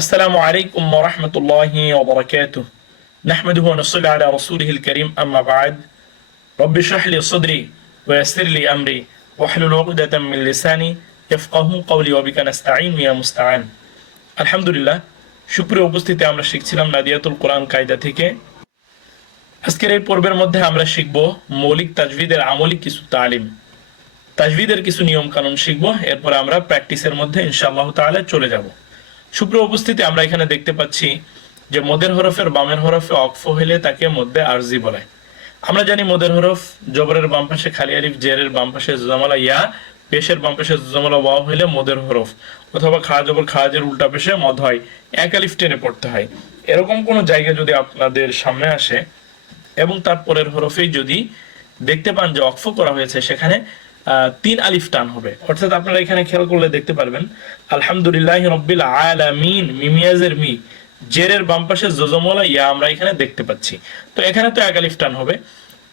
আসসালামু আলাইকুম ওরহমতুল্লাহি ওবরাকাতু নাহমাদুহু ওয়া নুসাল্লি আলা রাসূলিহিল কারীম, আম্মা বা'দ। রব্বি ইশরাহ লি সাদরি ওয়া ইয়াসসির লি আমরি ওয়াহলুল 'উকদাতাম মিন লিসানি ইয়াফকাহু কওলি ওয়া বিকা নাস্তাঈন ইয়া মুস্তাআন আলহামদুলিল্লাহ, সুপ্রিয় উপস্থিতি, আমরা শিখছিলাম নাদিয়াতুল কোরআন কায়দা থেকে। আজকের এই পর্বের মধ্যে আমরা শিখব মৌলিক তাজবিদের আমলিক কিছু তালিম। তাজবিদের কিছু নিয়ম কানুন শিখব, এরপর আমরা প্র্যাকটিসের মধ্যে ইনশাআল্লাহ তাআলা চলে যাব। সুপ্রিয় উপস্থিতি আমরা এখানে দেখতে পাচ্ছি যে মদের হরফের বামের হরফে অক্ফ হইলে তাকে মধ্যে আরজি বলে। আমরা জানি মদের হরফ জবরের বাম পাশে খালি আলিফ, জেরের বাম পাশে জমালা ইয়া, পেশের বাম পাশে জমালা ওয়াও হইলে মদের হরফ। অথবা খা জবর খাজের উল্টা পেশে মদ হয়। এক আলিফ টেনে পড়তে হয়। এরকম কোন জায়গা যদি আপনাদের সামনে আসে, এবং তারপরের হরফেই যদি দেখতে পান যে অক্ফ করা হয়েছে, সেখানে তিন আলিফ টান হবে। অর্থাৎ আপনারা এখানে খেয়াল করলে দেখতে পারবেন, আলহামদুলিল্লাহ রব্বিল আলামিন, মিমিয়াজের মি, জেরের বাম পাশে জজমলা, ইয়া আমরা এখানে দেখতে পাচ্ছি। তো এখানে তো এক আলিফ টান হবে।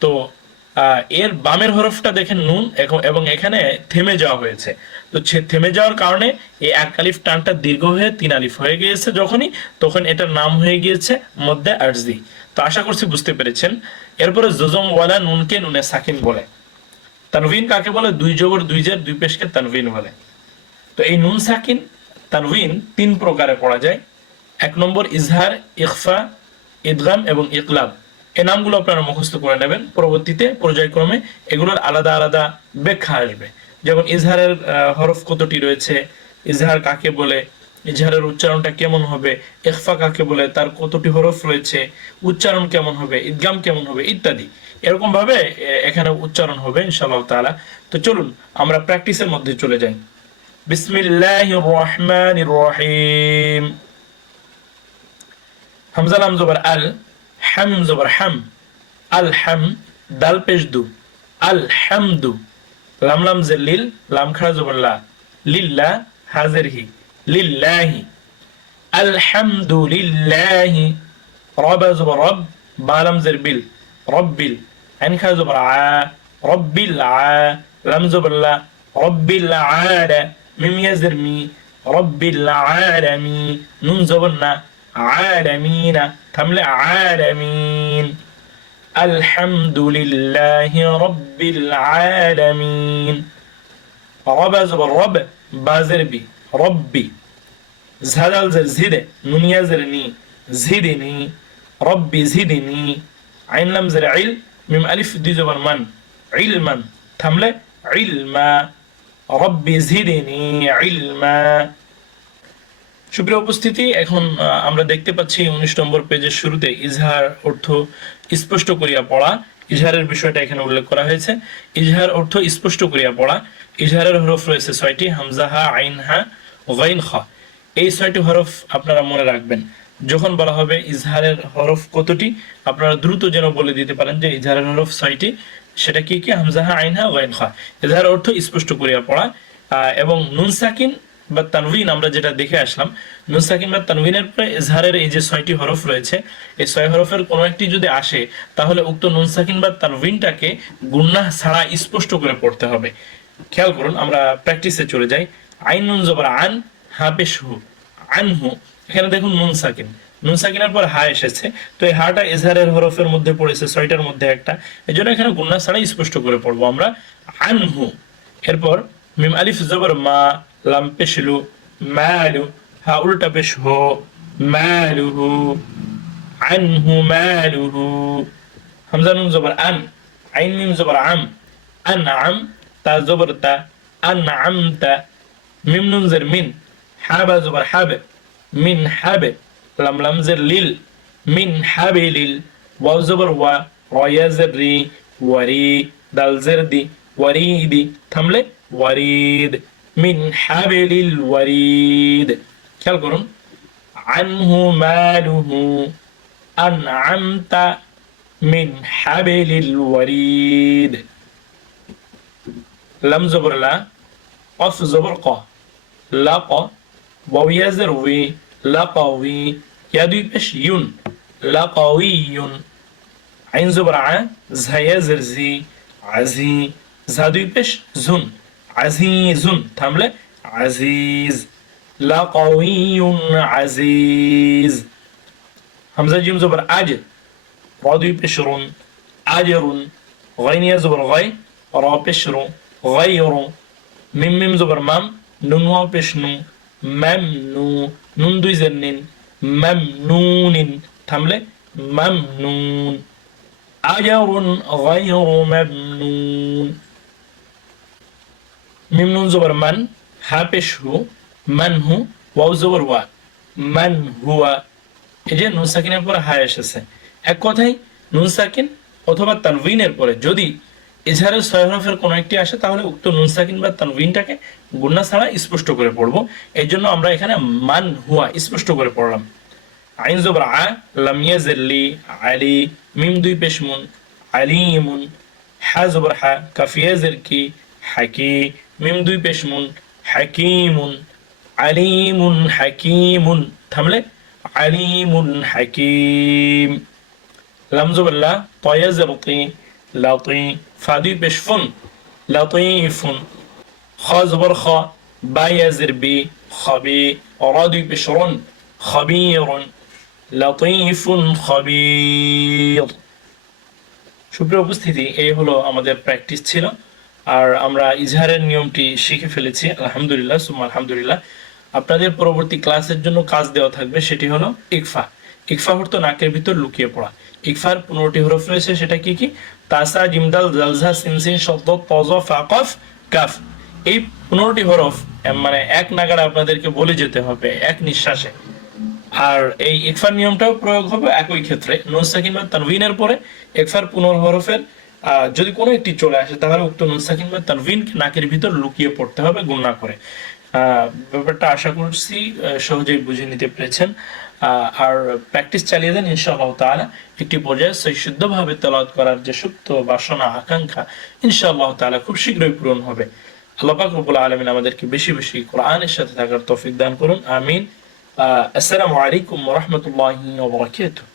তো এর বামের হরফটা দেখেন নুন এবং এখানে থেমে যাওয়া হয়েছে। তো থেমে যাওয়ার কারণে এই এক আলিফ টানটা দীর্ঘ হয়ে তিন আলিফ হয়ে গিয়েছে যখনই, তখন এটার নাম হয়ে গিয়েছে মধ্যে আরজি। তো আশা করছি বুঝতে পেরেছেন। এরপরে জজম ওয়ালা নুনকে নুনে সাকিন বলে। তানভিন কাকে বলে? দুই জবর দুই জের দুই পেশকে তানভিন বলে। তো এই নুন সাকিন, তানভিন তিন প্রকারে পড়া যায়। এক নম্বর, ইজহার, ইখফা, ইদগাম এবং ইকলাব। এ নামগুলো আপনারা মুখস্থ করে নেবেন। পরবর্তীতে, পর্যায়ক্রমে এগুলোর আলাদা আলাদা ব্যাখ্যা আসবে। যেমন ইজহারের হরফ কতটি রয়েছে? ইজহার কাকে বলে? ইজহারের উচ্চারণটা কেমন হবে? ইখফা কাকে বলে? তার কতটি হরফ রয়েছে? উচ্চারণ কেমন হবে? ইদগাম কেমন হবে? ইত্যাদি। এরকম ভাবে এখানে উচ্চারণ হবে ইনশাআল্লাহ তাআলা। তো চলুন, আমরা প্র্যাকটিসের মধ্যে চলে যাই। বিসমিল্লাহির রহমানির রহিম। হামজা লাম আল, হাম হাম। আল হাম, দাল পেশ দু। আল হামদু লাম লাম জের লাম খাড়া জবর লা। লিল্লা হাজের হি। লিল্লাহি الحمد لله رب زبر رب بالم زر بل رب ال عين خا زبر ع رب الع لم زبر لا رب العال ميم يزر مي رب العالمين نون زبرنا عالمين تملا عالمين الحمد لله رب العالمين رب زبر رب بازر بي রব্বি ঝাদাল যে ঝিদে নুনিয়া যে নি ঝিদিনি রব্বি ঝিদিনি আইন লাম জের আইল মিম আলিফ দুই জবর মান আইল মান, থামলে আইল মা, রব্বি ঝিদিনি আইল মা। সুপ্রিয় উপস্থিতি, এখন আমরা দেখতে পাচ্ছি উনিশ নম্বর পেজের শুরুতে ইজহার অর্থ স্পষ্ট করিয়া পড়া। ইজহারের বিষয়টা এখানে উল্লেখ করা হয়েছে। ইজহার অর্থ স্পষ্ট করিয়া পড়া। ইজহারের হরফ রয়েছে ছয়টি, হামজাহা, আইনহা গাইন খা এই ছয়টি হরফ আপনারা মনে রাখবেন। যখন বলা হবে ইজহারের হরফ কতটি, আপনারা দ্রুত যেন বলে দিতে পারেন যে ইজহারের হরফ ছয়টি। সেটা কি কি? হামজাহা, আইনহা গাইন খা ইজহার অর্থ স্পষ্ট করিয়া পড়া। এবং নুন সাকিন বা তানভিন, আমরা যেটা দেখে আসলাম নুন সাকিন বা তানভিনের পরে ইজহারের এই যে ছয়টি হরফ রয়েছে, এই ছয় হরফের কোনো একটি যদি আসে, তাহলে উক্ত নুন সাকিন বা তানভিনটাকে গুন্নাহ ছাড়া স্পষ্ট করে পড়তে হবে। খেয়াল করুন, আমরা প্র্যাকটিসে চলে যাই। আইন নুন জবর আন, হা পেশ হু। এখানে দেখুন নুন সাকিন নুন সাকিনের পর হা এসেছে, তো এই হাটা ইজহারের হরফের মধ্যে পড়েছে, ছয়টার মধ্যে একটা। এই জন্য এখানে গুন্না ছাড়া স্পষ্ট করে পড়ব আমরা। আনহু এরপর মিম আলিফ জবর মা লাম পেশলু মালু হা উল্টা পেশ হো মালুহু আনহু মালুহু হামজা নুন জবর আন আইন মিম জবর আম আন আম তা জবর তা আন আমতা মিম নুন জের মিন হাবা জবর হাবে মিন হাবে লাম লাম জের লিল মিন হাবে লিল ওয়াও জবর ওয়া রয়া জের রি ওয়ারি দাল জের দি ওয়ারিদি থামলে ওয়ারিদ মিন হাবিলিল ওয়ারিদ। খেয়াল করুন। আনহু মালুহু আন আমতা মিন হাবিলিল ওয়ারিদ। লাম জবর লা, অফ জবর ক। লা ক ওয়াবিয়াজের ওয়ে লা কাউই ইয়া দুই পেশ ইউন, লা কাউই ইউন। আইন জবর আ ঝাইয়া জেরজি আজি ঝা পেশ জুন عزيز লাকাউইয়ুন আজিজ হামজা জিম জবর আজ র দুই পেশ রুন আজরুন গাইনিয়া জবর গাই র পেশ রু গাইরু মিম মিম জবর মাম নুন ওয়াও পেশ নু মাম নু নুন দুই জের নিন মাম নুনিন মামনুন মিম নুন জবর মান, হা পেশ হু, মান হু, ওয়াও জবর ওয়া, মান হুয়া। এই যে নুন সাকিনের পরে হায় এসেছে। এক কথাই নুন সাকিন অথবা তানভিনের পরে যদি ইজহারের ছয় হরফের কোনো একটি আসে, তাহলে উক্ত নুন সাকিন বা তানভিনটাকে গুন্না ছাড়া স্পষ্ট করে পড়ব। এই জন্য আমরা এখানে মান হুয়া স্পষ্ট করে পড়লাম। আইন জবর আ, লাম ইয়াজিল্লি আলি, মিম দুই পেশমুন আলিমুন, হা জবর হা কাফিয়া কি হাকি মিম দুই পেশমুন, হাকিমুন, আলিমুন, হাকিমুন। থামলে, আলিমুন, হাকিম। লাম জবর লা তয়া জবতি লাতি ফা দুই পেশফুন, লাতিফুন। খ জবর খ বি, খবি। রা দুই পেশরুন, খবিরুন, লতিফুন, খবির। সুপ্রিয় উপস্থিতি, এই হলো আমাদের প্র্যাকটিস ছিল। আর আমরা ইজহারের নিয়মটি শিখে ফেলেছি, আলহামদুলিল্লাহ, সুম্মা আলহামদুলিল্লাহ। আপনাদের পরবর্তী ক্লাসের জন্য কাজ দেওয়া থাকবে, সেটি হলো ইকফা। ইকফা অর্থ নাকের ভিতর লুকিয়ে পড়া। ইকফার পনেরোটি হরফ রয়েছে, সেটা কি কি? তাসা, জিমদাল, জালজা, সিনসিন, শব্দ, তজ, ফাকফ, কাফ। এই পনেরোটি হরফ মানে এক নাগাড়ে আপনাদেরকে বলে যেতে হবে, এক নিঃশ্বাসে। আর এই ইকফার নিয়মটাও প্রয়োগ হবে একই ক্ষেত্রে। নুন সাকিন বা তানভিনের পরে ইকফার পুনর হরফের যদি কোনো একটি চলে আসে, তাহলে উক্ত নুন সাকিন বা তানভিনকে নাকের ভিতর লুকিয়ে পড়তে হবে গুণনা করে। ব্যাপারটা আশা করছি সহজেই বুঝে নিতে পেরেছেন। আর প্র্যাকটিস চালিয়ে দেন ইনশাআল্লাহ তাআলা। একটি পর্যায়ে সেই শুদ্ধভাবে তেলাওয়াত করার যে সুপ্ত বাসনা, আকাঙ্ক্ষা, ইনশাআল্লাহ তাআলা খুব শীঘ্রই পূরণ হবে। আল্লাহ পাক রব্বুল আলামিন আমাদেরকে বেশি বেশি কোরআনের সাথে থাকার তৌফিক দান করুন। আমিন। আসসালামু আলাইকুম ওয়া রাহমাতুল্লাহি ওয়া বারাকাতুহু।